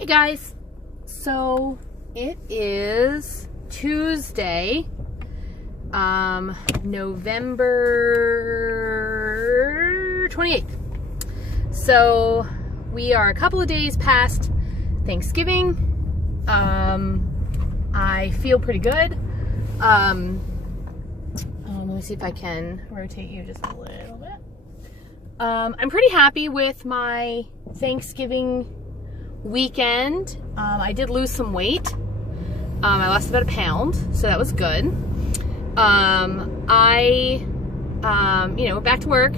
Hey guys, so it is Tuesday, November 28th. So we are a couple of days past Thanksgiving. I feel pretty good. Let me see if I can rotate you just a little bit. I'm pretty happy with my Thanksgiving weekend. I did lose some weight. I lost about 1 pound, so that was good. Back to work,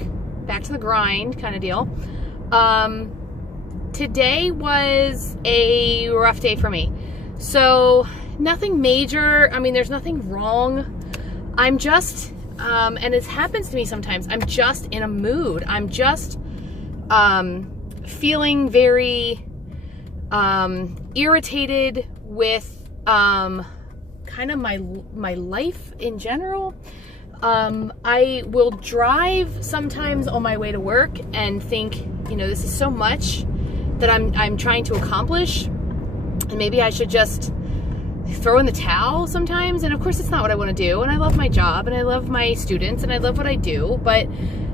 back to the grind kind of deal. Today was a rough day for me. So nothing major. I mean, there's nothing wrong. I'm just, and it happens to me sometimes, I'm just in a mood. I'm just feeling very irritated with kind of my life in general. I will drive sometimes on my way to work and think, you know, this is so much that I'm trying to accomplish, and maybe I should just throw in the towel sometimes. And of course it's not what I want to do, and I love my job and I love my students and I love what I do, but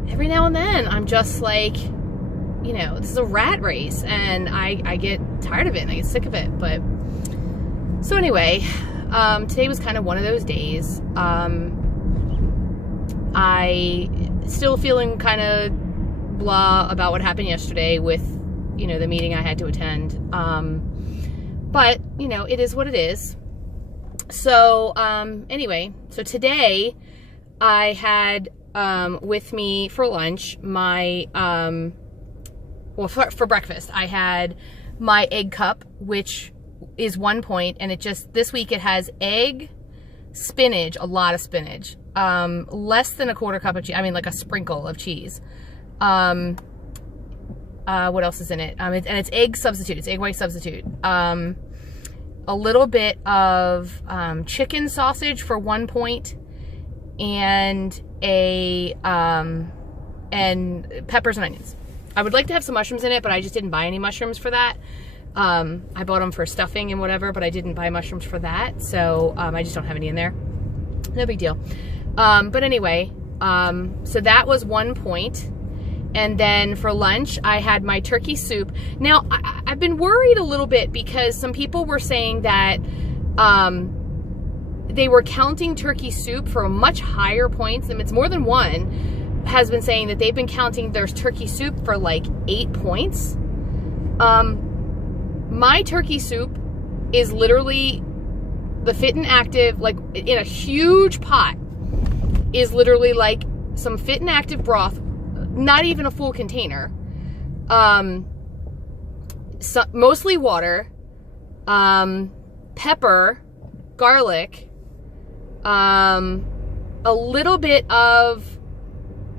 every now and then I'm just like, you know, this is a rat race, and I get tired of it and I get sick of it. But so anyway, today was kind of one of those days. I still feeling kind of blah about what happened yesterday with, you know, the meeting I had to attend. But, you know, it is what it is. So, anyway, so today I had, with me for lunch, my, for breakfast, I had my egg cup, which is 1 point, and it just, this week it has egg, spinach, a lot of spinach, less than a quarter cup of cheese, I mean like a sprinkle of cheese. What else is in it? And it's egg substitute, it's egg white substitute. A little bit of chicken sausage for 1 point, and and peppers and onions. I would like to have some mushrooms in it, but I just didn't buy any mushrooms for that. I bought them for stuffing and whatever, but I didn't buy mushrooms for that, so I just don't have any in there. No big deal. But anyway, so that was 1 point. And then for lunch, I had my turkey soup. Now, I've been worried a little bit because some people were saying that they were counting turkey soup for much higher points, and it's more than one has been saying that they've been counting their turkey soup for like 8 points. My turkey soup is literally the Fit and Active, like in a huge pot, is literally like some Fit and Active broth, not even a full container, mostly water, pepper, garlic, a little bit of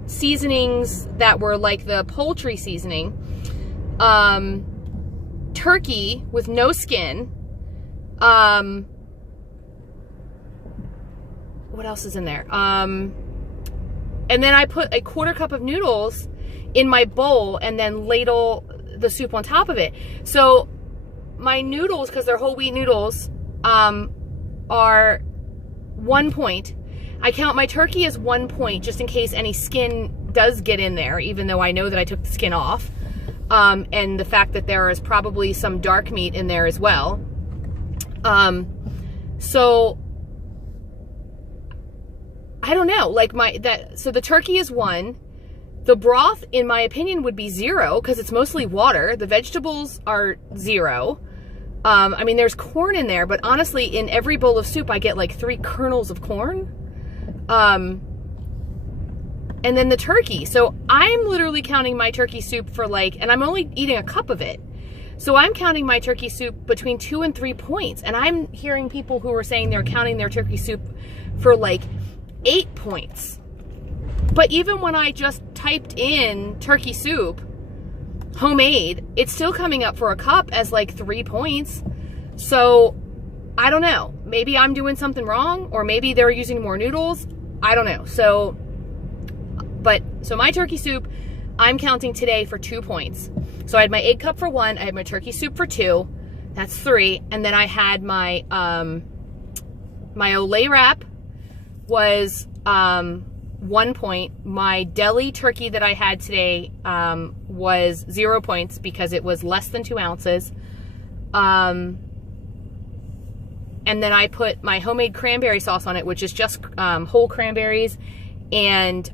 seasonings that were like the poultry seasoning, turkey with no skin, what else is in there? And then I put a quarter cup of noodles in my bowl and then ladle the soup on top of it. So my noodles, because they're whole wheat noodles, are 1 point. I count my turkey as 1 point just in case any skin does get in there, even though I know that I took the skin off. And the fact that there is probably some dark meat in there as well. So I don't know, like so the turkey is 1. The broth, in my opinion, would be 0 because it's mostly water. The vegetables are 0. I mean, there's corn in there, but honestly, in every bowl of soup, I get like 3 kernels of corn. And then the turkey. So I'm literally counting my turkey soup for like, and I'm only eating a cup of it. So I'm counting my turkey soup between 2 and 3 points. And I'm hearing people who are saying they're counting their turkey soup for like 8 points. But even when I just typed in turkey soup, homemade, it's still coming up for a cup as like 3 points. So I don't know. Maybe I'm doing something wrong, or maybe they're using more noodles. I don't know. So my turkey soup, I'm counting today for 2 points. So I had my egg cup for 1, I had my turkey soup for 2. That's 3. And then I had my, my Olay wrap was 1 point. My deli turkey that I had today was 0 points because it was less than 2 ounces. And then I put my homemade cranberry sauce on it, which is just whole cranberries and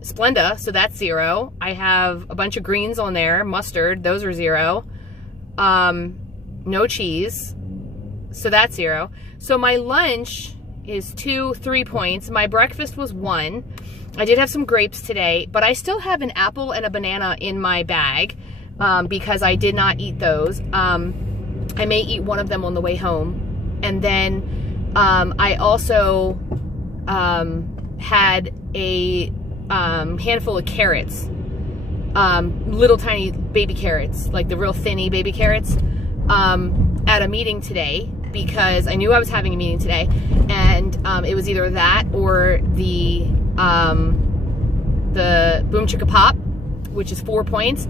Splenda, so that's 0. I have a bunch of greens on there, mustard, those are 0. No cheese, so that's 0. So my lunch is 3 points. My breakfast was 1. I did have some grapes today, but I still have an apple and a banana in my bag because I did not eat those. I may eat one of them on the way home. And then I also had a handful of carrots, little tiny baby carrots, like the real thinny baby carrots, at a meeting today because I knew I was having a meeting today, and it was either that or the Boom Chicka Pop, which is 4 points.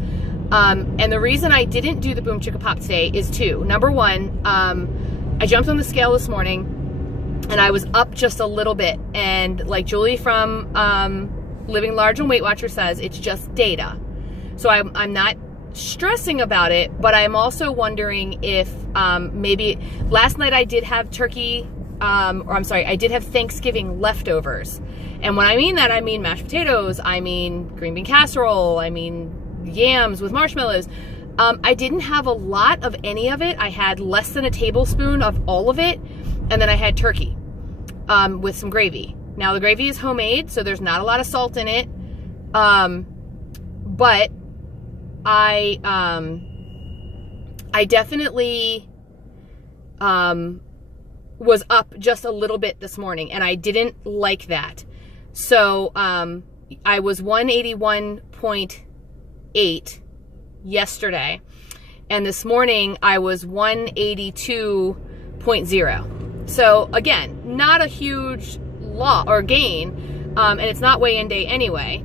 And the reason I didn't do the Boom Chicka Pop today is 2. Number 1, I jumped on the scale this morning and I was up just a little bit, and like Julie from Living Large and Weight Watcher says, it's just data. So I'm not stressing about it, but I'm also wondering if maybe last night I did have turkey, or I'm sorry, I did have Thanksgiving leftovers. And when I mean that, I mean mashed potatoes, I mean green bean casserole, I mean yams with marshmallows. I didn't have a lot of any of it. I had less than a tablespoon of all of it, and then I had turkey with some gravy. Now the gravy is homemade, so there's not a lot of salt in it, but I definitely was up just a little bit this morning, and I didn't like that. So I was 181.8 yesterday, and this morning I was 182.0. So again, not a huge loss or gain, and it's not weigh-in day anyway,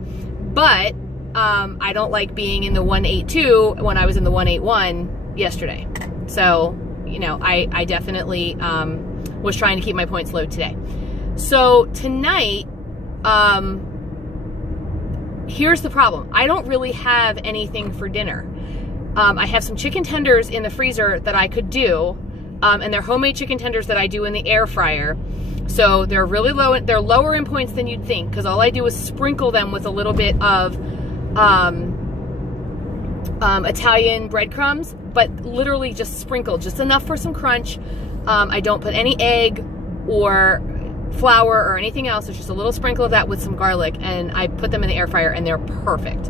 but I don't like being in the 182 when I was in the 181 yesterday. So, you know, I definitely was trying to keep my points low today. So tonight, here's the problem. I don't really have anything for dinner. I have some chicken tenders in the freezer that I could do, and they're homemade chicken tenders that I do in the air fryer. So they're really low, they're lower in points than you'd think, because all I do is sprinkle them with a little bit of Italian breadcrumbs, but literally just sprinkled, just enough for some crunch. I don't put any egg or flour or anything else. It's just a little sprinkle of that with some garlic, and I put them in the air fryer, and they're perfect.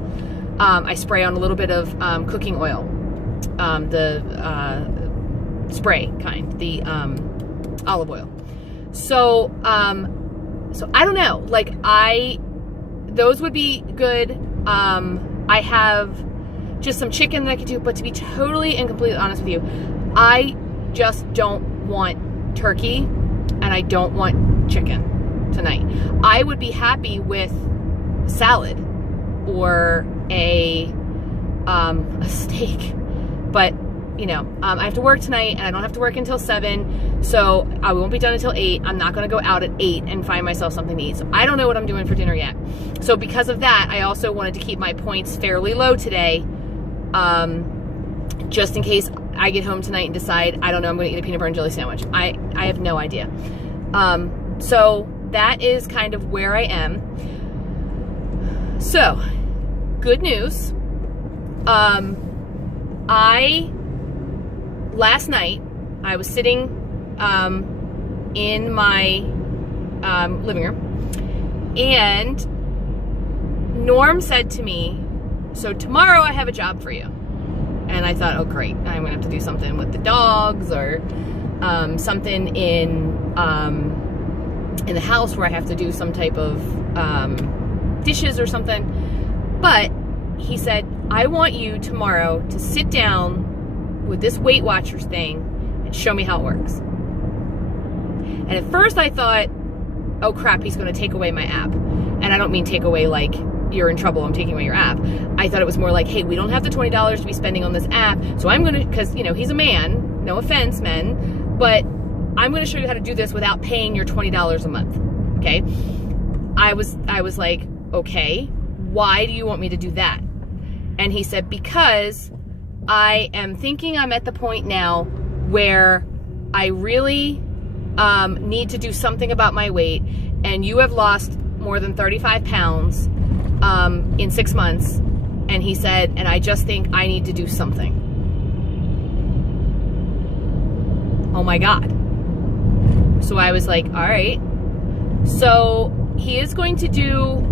I spray on a little bit of cooking oil, the spray kind, the olive oil. So so I don't know, like those would be good. I have just some chicken that I could do, but to be totally and completely honest with you, I just don't want turkey and I don't want chicken tonight. I would be happy with salad or a steak, but you know, I have to work tonight and I don't have to work until 7, so I won't be done until 8. I'm not going to go out at 8 and find myself something to eat. So I don't know what I'm doing for dinner yet. So because of that, I also wanted to keep my points fairly low today, just in case I get home tonight and decide, I don't know, I'm going to eat a peanut butter and jelly sandwich. I have no idea. So that is kind of where I am. So, good news. Last night, I was sitting in my living room, and Norm said to me, so tomorrow I have a job for you. And I thought, oh great, I'm gonna have to do something with the dogs, or something in the house where I have to do some type of dishes or something. But he said, I want you tomorrow to sit down with this Weight Watchers thing and show me how it works. And at first I thought, oh crap, he's going to take away my app. And I don't mean take away like, you're in trouble, I'm taking away your app. I thought it was more like, hey, we don't have the $20 to be spending on this app, so I'm gonna, because, you know, he's a man, no offense, men, but I'm gonna show you how to do this without paying your $20 a month, okay? I was like, okay, why do you want me to do that? And he said, because I am thinking I'm at the point now where I really need to do something about my weight, and you have lost more than 35 pounds in 6 months. And he said, and I just think I need to do something. Oh my God. So I was like, all right. So he is going to do,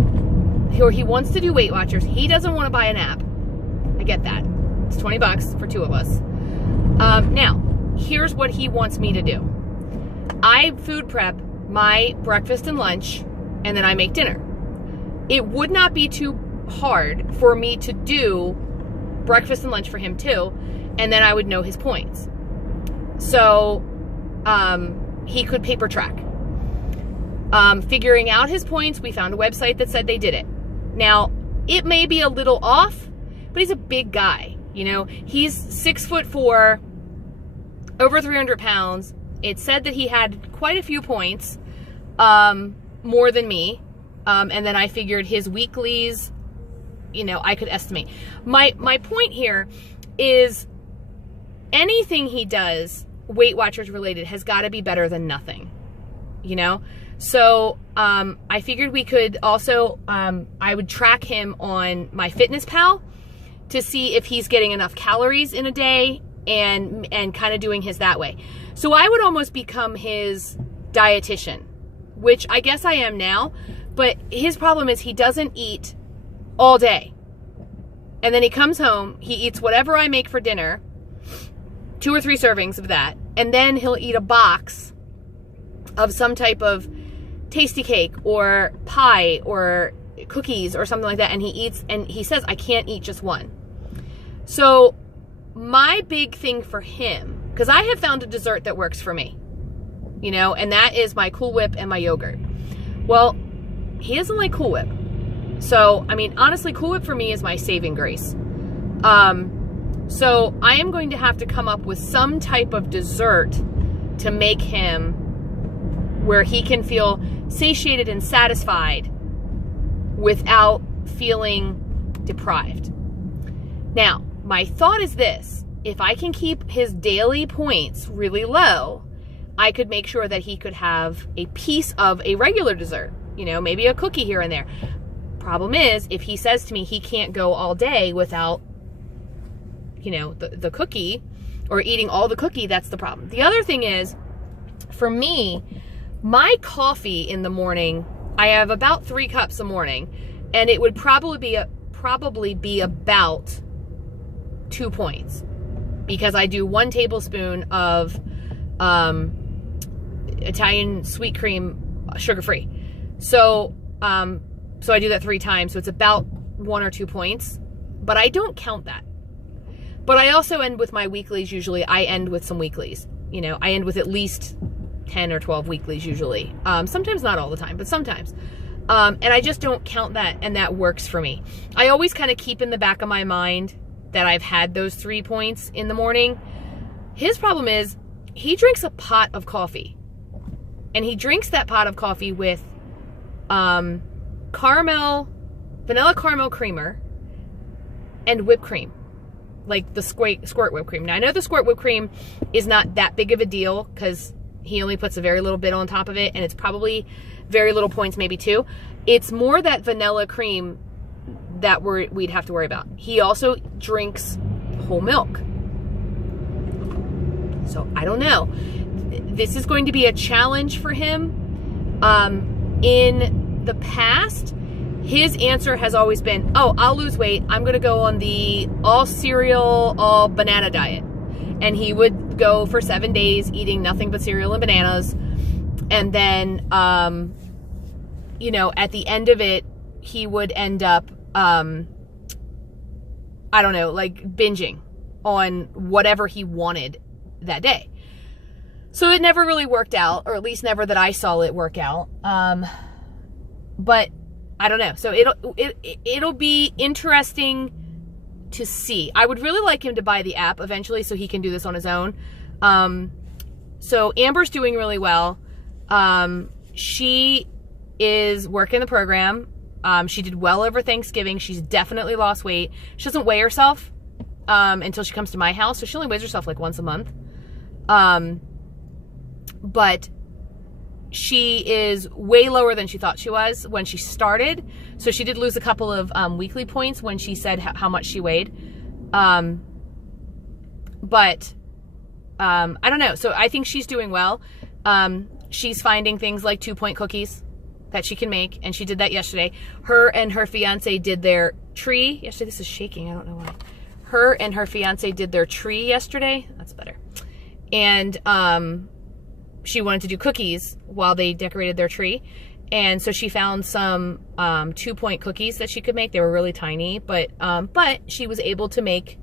or he wants to do Weight Watchers. He doesn't want to buy an app. I get that. It's $20 for 2 of us. Now, here's what he wants me to do. I food prep my breakfast and lunch, and then I make dinner. It would not be too hard for me to do breakfast and lunch for him too, and then I would know his points. So he could paper track. Figuring out his points, we found a website that said they did it. Now, it may be a little off, but he's a big guy. You know, he's 6'4", over 300 pounds. It said that he had quite a few points, more than me. And then I figured his weeklies, you know, I could estimate. My point here is anything he does Weight Watchers related has got to be better than nothing, you know? So I figured we could also, I would track him on my MyFitnessPal to see if he's getting enough calories in a day, and kind of doing his that way. So I would almost become his dietitian, which I guess I am now, but his problem is he doesn't eat all day. And then he comes home, he eats whatever I make for dinner, 2 or 3 servings of that, and then he'll eat a box of some type of tasty cake or pie or cookies or something like that, and he eats, and he says, I can't eat just one. So my big thing for him, because I have found a dessert that works for me, you know, and that is my Cool Whip and my yogurt. Well, he doesn't like Cool Whip. So, I mean, honestly, Cool Whip for me is my saving grace. So I am going to have to come up with some type of dessert to make him where he can feel satiated and satisfied without feeling deprived. Now, my thought is this: if I can keep his daily points really low, I could make sure that he could have a piece of a regular dessert, you know, maybe a cookie here and there. Problem is, if he says to me he can't go all day without, you know, the cookie, or eating all the cookie, that's the problem. The other thing is, for me, my coffee in the morning, I have about 3 cups a morning, and it would probably be about 2 points, because I do 1 tablespoon of Italian sweet cream, sugar-free. So I do that 3 times, so it's about 1 or 2 points, but I don't count that. But I also end with my weeklies. Usually I end with some weeklies. You know, I end with at least 10 or 12 weeklies usually. Sometimes not all the time, but sometimes. And I just don't count that, and that works for me. I always kind of keep in the back of my mind that I've had those 3 points in the morning. His problem is he drinks a pot of coffee, and he drinks that pot of coffee with vanilla caramel creamer and whipped cream, like the squirt whipped cream. Now I know the squirt whipped cream is not that big of a deal because he only puts a very little bit on top of it, and it's probably very little points, maybe 2. It's more that vanilla cream that we'd have to worry about. He also drinks whole milk. So I don't know. This is going to be a challenge for him. In the past, his answer has always been, oh, I'll lose weight. I'm going to go on the all cereal, all banana diet. And he would go for 7 days eating nothing but cereal and bananas. And then, you know, at the end of it, he would end up, I don't know, like binging on whatever he wanted that day. So it never really worked out, or at least never that I saw it work out. But I don't know. So it'll be interesting to see. I would really like him to buy the app eventually so he can do this on his own. So Amber's doing really well. She is working the program. She did well over Thanksgiving. She's definitely lost weight. She doesn't weigh herself until she comes to my house. So she only weighs herself like once a month. But she is way lower than she thought she was when she started. So she did lose a couple of weekly points when she said how much she weighed. But I don't know. So I think she's doing well. She's finding things like 2-point cookies that she can make, and she did that yesterday. Her and her fiance did their tree yesterday. This is shaking. I don't know why. Her and her fiance did their tree yesterday. That's better. And she wanted to do cookies while they decorated their tree. And so she found some 2-point cookies that she could make. They were really tiny, but she was able to make,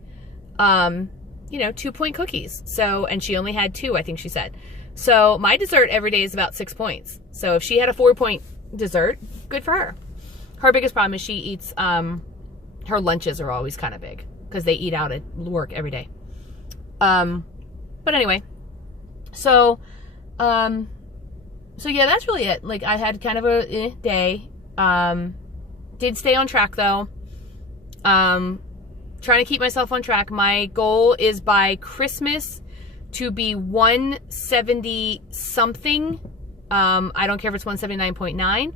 2-point cookies. So, and she only had 2, I think she said. So my dessert every day is about 6 points. So if she had a 4-point dessert, good for her. Her biggest problem is she eats, her lunches are always kind of big because they eat out at work every day. But anyway, so yeah, that's really it. Like, I had kind of a day. Did stay on track though. Trying to keep myself on track. My goal is by Christmas to be 170 something. I don't care if it's 179.9.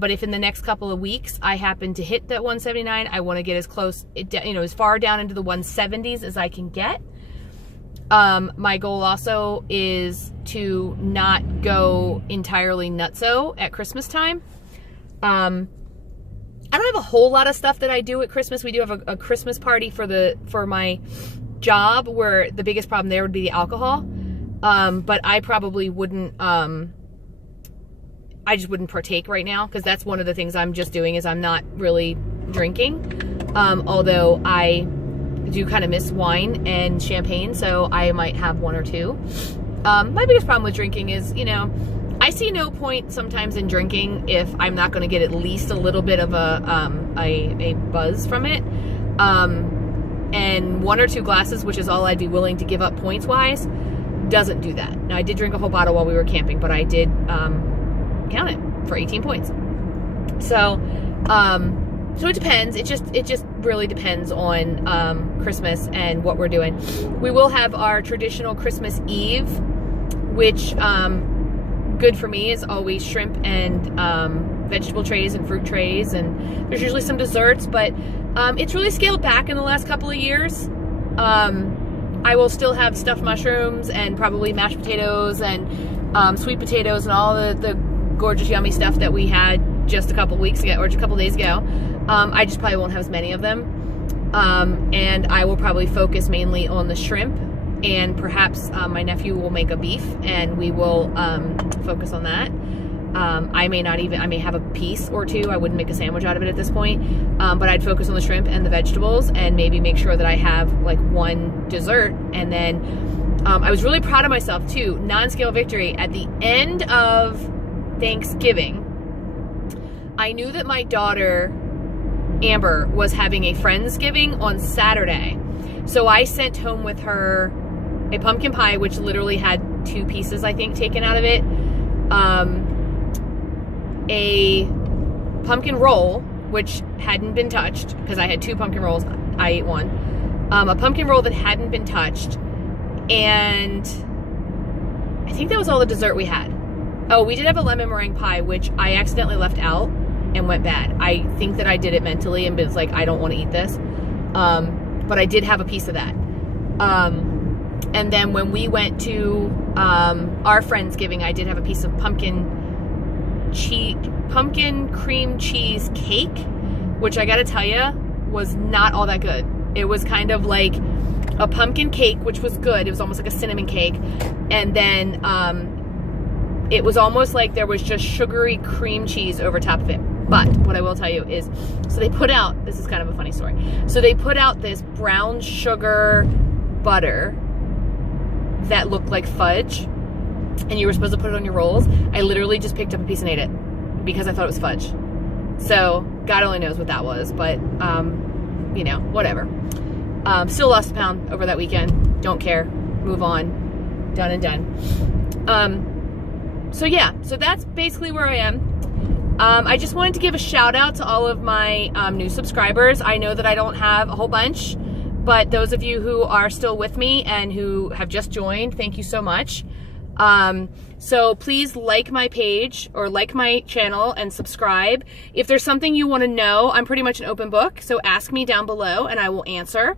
But if in the next couple of weeks I happen to hit that 179, I want to get as close, as far down into the 170s as I can get. My goal also is to not go entirely nutso at Christmas time. I don't have a whole lot of stuff that I do at Christmas. We do have a Christmas party for my job, where the biggest problem there would be the alcohol. But I probably wouldn't, I just wouldn't partake right now, because that's one of the things I'm just doing, is I'm not really drinking. Although I do kind of miss wine and champagne, so I might have 1 or 2. My biggest problem with drinking is, I see no point sometimes in drinking if I'm not going to get at least a little bit of a buzz from it. And 1 or 2 glasses, which is all I'd be willing to give up points wise, doesn't do that. Now, I did drink a whole bottle while we were camping, but I did count it for 18 points. So it depends. It just really depends on Christmas and what we're doing. We will have our traditional Christmas Eve, which good for me is always shrimp and vegetable trays and fruit trays, and there's usually some desserts, but it's really scaled back in the last couple of years. I will still have stuffed mushrooms and probably mashed potatoes and sweet potatoes and all the gorgeous yummy stuff that we had just a couple weeks ago, or just a couple days ago. I just probably won't have as many of them. And I will probably focus mainly on the shrimp, and perhaps my nephew will make a beef, and we will focus on that. I may have a piece or 2. I wouldn't make a sandwich out of it at this point. But I'd focus on the shrimp and the vegetables, and maybe make sure that I have like 1 dessert. And then I was really proud of myself too. Non-scale victory. At the end of Thanksgiving, I knew that my daughter Amber was having a Friendsgiving on Saturday. So I sent home with her a pumpkin pie, which literally had 2 pieces, I think, taken out of it. A pumpkin roll, which hadn't been touched, because I had 2 pumpkin rolls. I ate 1. A pumpkin roll that hadn't been touched. And I think that was all the dessert we had. Oh, we did have a lemon meringue pie, which I accidentally left out and went bad. I think that I did it mentally and was like, I don't want to eat this. But I did have a piece of that. And then when we went to our Friendsgiving, I did have a piece of pumpkin cream cheese cake, which I gotta tell you was not all that good. It was kind of like a pumpkin cake, which was good. It was almost like a cinnamon cake. And then it was almost like there was just sugary cream cheese over top of it. But what I will tell you is, so they put out, this is kind of a funny story. So they put out this brown sugar butter that looked like fudge, and you were supposed to put it on your rolls. I literally just picked up a piece and ate it because I thought it was fudge. So God only knows what that was, but you know, whatever. Still lost a pound over that weekend. Don't care. Move on. Done and done. So yeah, so that's basically where I am. I just wanted to give a shout out to all of my new subscribers. I know that I don't have a whole bunch, but those of you who are still with me and who have just joined, thank you so much. So please like my page or like my channel and subscribe. If there's something you want to know, I'm pretty much an open book, so ask me down below and I will answer.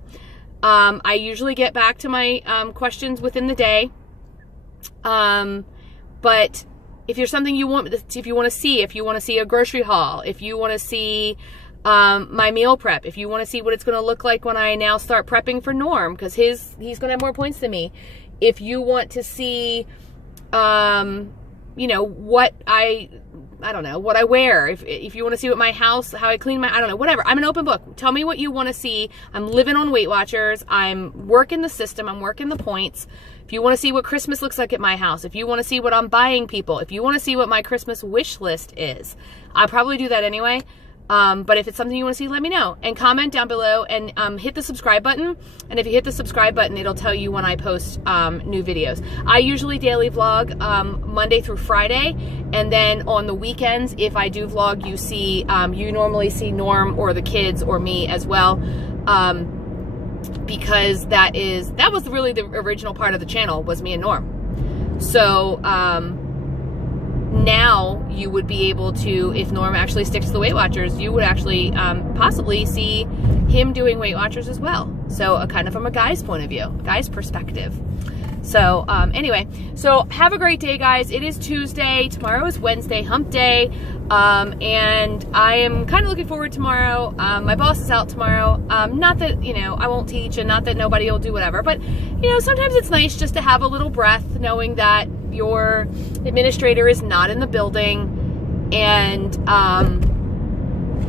I usually get back to my questions within the day. But if there's something you want, if you want to see a grocery haul, if you want to see my meal prep, if you want to see what it's going to look like when I now start prepping for Norm, because he's going to have more points than me. If you want to see, you know, what I don't know, what I wear, if you want to see what my house, how I clean my, I don't know, whatever. I'm an open book. Tell me what you want to see. I'm living on Weight Watchers. I'm working the system. I'm working the points. If you want to see what Christmas looks like at my house, if you want to see what I'm buying people, if you want to see what my Christmas wish list is, I'll probably do that anyway. But if it's something you want to see, let me know and comment down below and hit the subscribe button. And if you hit the subscribe button, it'll tell you when I post new videos. I usually daily vlog Monday through Friday, and then on the weekends, if I do vlog, you see you normally see Norm or the kids or me as well, because that was really the original part of the channel, was me and Norm. So now you would be able to, if Norm actually sticks to the Weight Watchers, you would actually possibly see him doing Weight Watchers as well. So kind of from a guy's point of view, guy's perspective. So anyway, so have a great day, guys. It is Tuesday. Tomorrow is Wednesday, hump day. And I am kind of looking forward to tomorrow. My boss is out tomorrow. Not that, you know, I won't teach, and not that nobody will do whatever, but, you know, sometimes it's nice just to have a little breath knowing that your administrator is not in the building. And,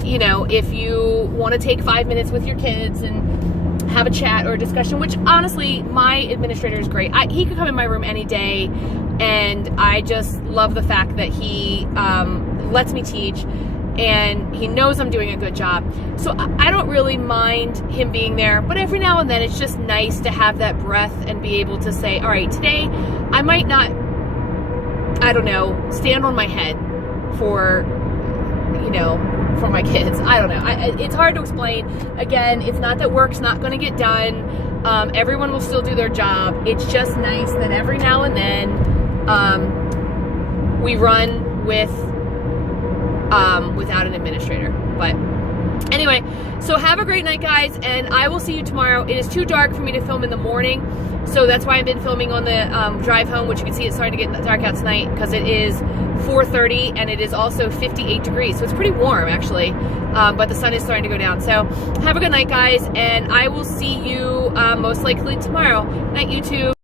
you know, if you want to take 5 minutes with your kids and have a chat or a discussion, which honestly, my administrator is great. He could come in my room any day, and I just love the fact that he lets me teach, and he knows I'm doing a good job. So I don't really mind him being there, but every now and then it's just nice to have that breath and be able to say, all right, today I might not, I don't know, stand on my head for, you know, for my kids. I don't know. It's hard to explain. Again, it's not that work's not going to get done. Everyone will still do their job. It's just nice that every now and then we run with without an administrator. But anyway, so have a great night, guys, and I will see you tomorrow. It is too dark for me to film in the morning, so that's why I've been filming on the drive home, which you can see it's starting to get dark out tonight because it is 4:30 and it is also 58 degrees, so it's pretty warm actually, but the sun is starting to go down. So have a good night, guys, and I will see you most likely tomorrow. Night, YouTube.